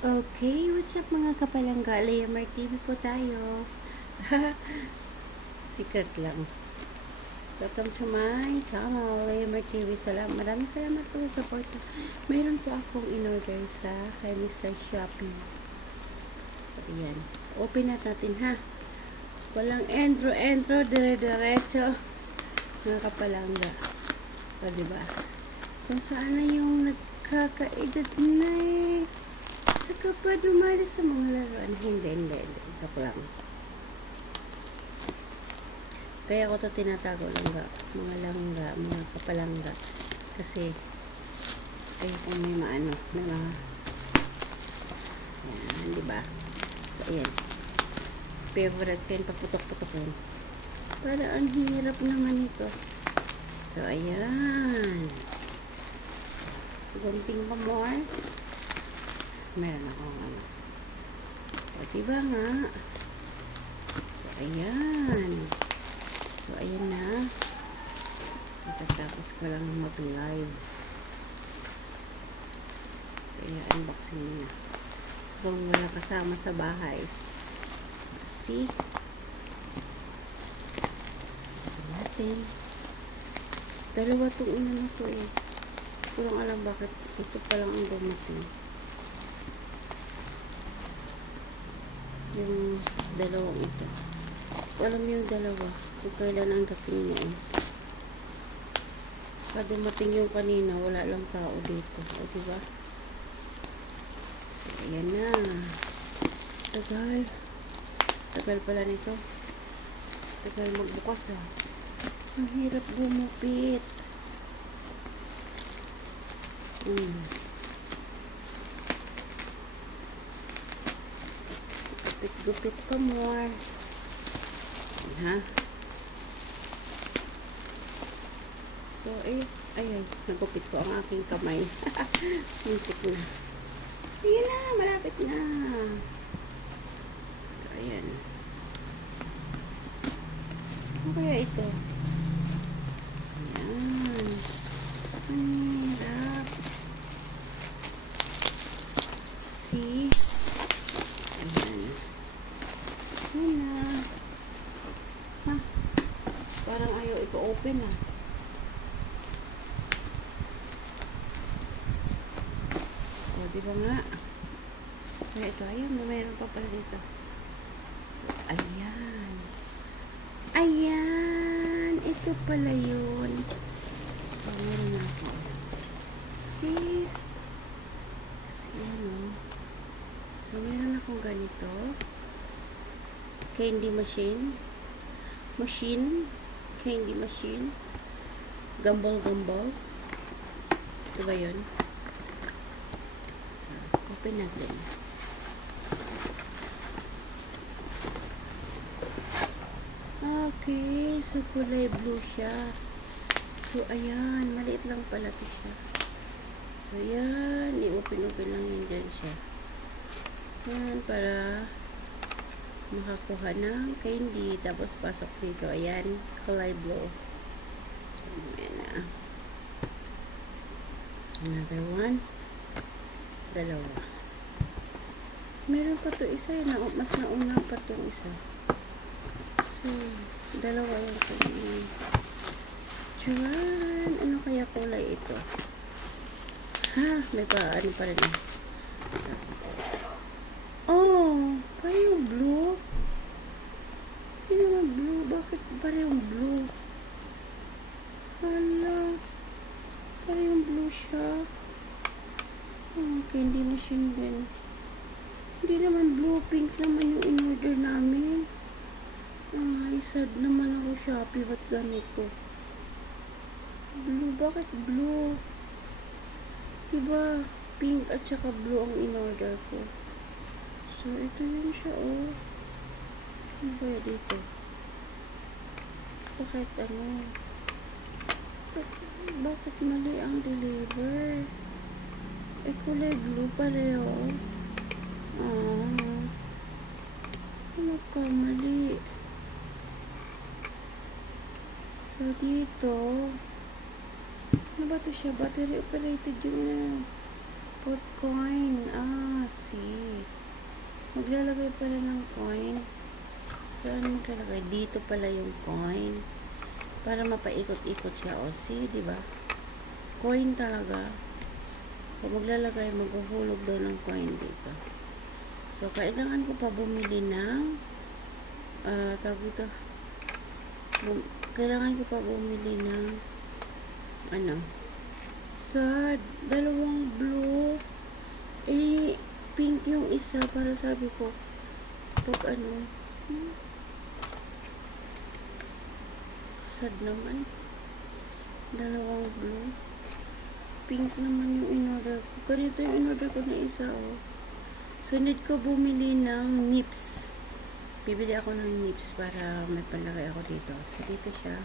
Okay, what's up mga kapalangga? Layamar TV po tayo. Sikat lang. Welcome to my channel, Layamar TV. Maraming salamat po sa support. Mayroon po akong in-order sa kay Mr. Shopee. So, ayan. Open natin ha. Walang entro, dire-diretso. Mga kapalangga. O, diba? Kung saan na yung nagkakaedad na eh. Saka pa dumali sa mga laruan. Hindi. Joke lang. Kaya ako to tinatago langga. Mga langga, mga kapalangga. Kasi, ayokong may maano na mga, yan, diba? So, ayan. Favorite ko yung paputok-putokin. Para ang hirap naman ito. So, ayan. Gunting pa more. Meron akong ano. O, diba nga? So, ayan. So, ayan na. Tapos ko lang mag-live. Kaya, unboxing na. Kung wala kasama sa bahay. See? Ito natin. Dalawa itong ina na to eh. Ko lang alam bakit ito pa lang ang dumating. Yung dalawang ito. Alam mo yung dalawa kung kailan ang dating niya eh. Pag dumating yung kanina, wala lang tao dito. O diba? So, ayan na. Tagal pala nito. Tagal magbukas ah. Ang hirap gumupit. Gupit pa more. Ha? So, ayan. Nagupit ko ang aking kamay. Muntik na. Ayan na, malapit na. So, ayan. Ano kaya ito? Ayan. Ang hirap. See? Ayan. Ayan na. Ha? Parang ayaw ito open ah. O, diba nga? Kaya ito, ayun, mayroon pa pala dito. So, ayan. Ayan! Ito pala yun. So, meron natin. See? Kasi yan o. So, meron akong ganito. Candy machine. Candy machine. Gumball. Ito ba yun? So, open natin. Okay, so kulay blue siya. So, ayan, maliit lang pala ito siya. So, yan, i-open lang yan dyan siya. Yan, para makakuha ng candy. Tapos, pasok dito. Ayan, kulay blue. Ayan na. Another one. Dalawa. Meron pa to isa. Mas nauna pa tong isa. So, dalawa lang ito. Diyan. Ano kaya kulay ito? Ha? May ano pa rin eh. Oh, parang blue. Hindi naman blue. Bakit parang blue? Hala. Parang blue siya. Oh, candy machine din. Hindi naman blue. Pink naman yung in-order namin. Ay, sad naman ako Shopee. Ba't ganito? Blue. Bakit blue? Diba, pink at saka blue ang in-order ko. So, ito yun siya, oh. Ano kaya dito? Bakit ano? Bakit mali ang deliver? Kulay blue pareho. Ano ka, mali? So, dito, ano ba ito siya? Battery operated yung port coin. See? maglalagay pala ng coin. Saan maglalagay? Dito pala yung coin. Para mapaikot-ikot siya. O, see, diba? Coin talaga. So, maglalagay, maghuhulog daw ng coin dito. So, kailangan ko pa bumili ng tawag ito. Kailangan ko pa bumili ng sa dalawang blue. Pink yung isa. Para sabi ko, pag sad naman. Dalawang blue. Pink naman yung in-order ko. Ganito yung in-order ko na isa, oh. So, need ko bumili ng nips. Bibili ako ng nips para may palagay ako dito. So, dito siya.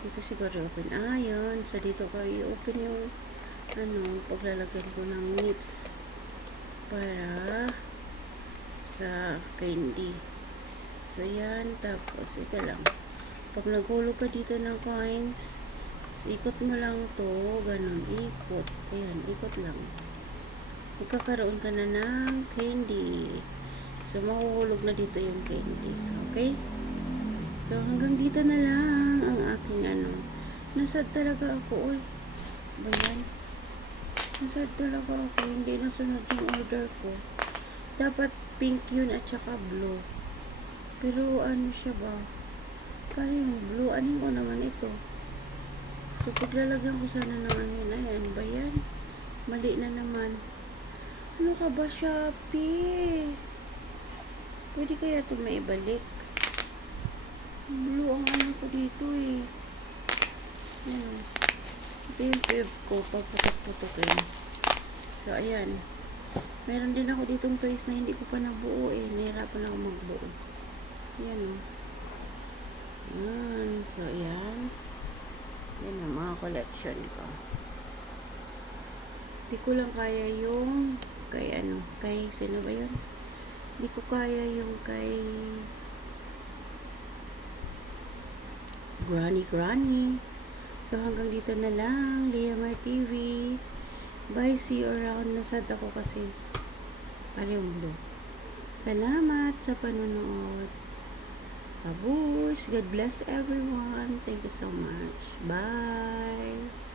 Dito siguro open. Yun. So, dito ko i-open yung paglalagyan ko ng nips para sa candy. So, yan. Tapos, ito lang. Pag naghulog ka dito ng coins, so, ikot mo lang to. Ganon. Ikot. Ayan. Ikot lang. Magkakaroon ka na ng candy. So, mahuhulog na dito yung candy. Okay? So, hanggang dito na lang ang aking Nasad talaga ako. Uy. Ba yan? Nasad talaga ako. Hindi nasunod yung order ko. Dapat pink yun at saka blue. Pero siya ba? Parang yung blue. Anin ko naman ito? So, paglalagyan ko sana ng ayan ba yan? Mali na naman. Ano ka ba, Shopee? Pwede kaya ito maibalik? Blue ang ko dito eh. Yan. Ito yung fave ko. Pagputok-putokin. So, ayan. Meron din ako ditong toys na hindi ko pa nabuo eh. Nahirapan ako magbuo. Yan o. Yan. So, ayan. Yan ang mga collection ko. Di ko lang kaya yung kay sino ba yun? Di ko kaya yung kay Granny. So, hanggang dito na lang. Liamar TV. Bye. See you around. Nasad ako kasi parang blue. Salamat sa panonood. Babush. God bless everyone. Thank you so much. Bye.